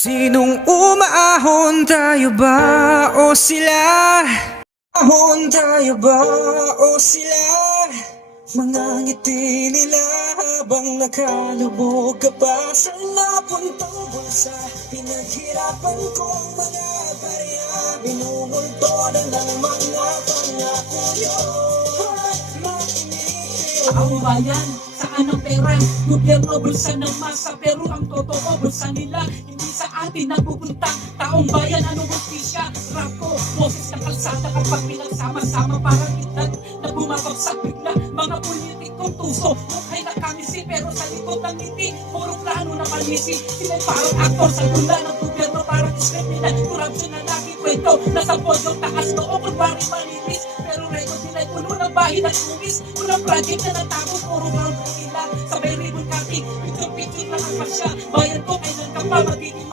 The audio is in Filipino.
Sinong umaahon, tayo ba o sila? Ahon tayo ba o sila? Mga ngiti nila habang nakalubog ka pa sa napuntang bulsa. Pinaghirapan kong mga barya, binumulto na ng mga pangako yun. Ang bayan, saan ang pera? Gobyerno, bulsa ng masa. Pero ang totoo, bulsa nila. Hindi sa atin napupunta. Taong bayan, anong hustisya? Rap ko, boses ng kalsada. Kapag pinagsama-sama, parang itlad na bumabagsak bigla. Mga politikong tuso, mukha'y nakamisi. Pero sa likod ng ngiti, puro plano na malisi. Sila'y parang aktor sa tula ng gobyerno. Parang script nila, corruption na lagi kwento. Nasa podyong taas noo, kunwari malinis. Pero record nila'y puno ng bahin at umis. Unang project na natapos, puro ground breaking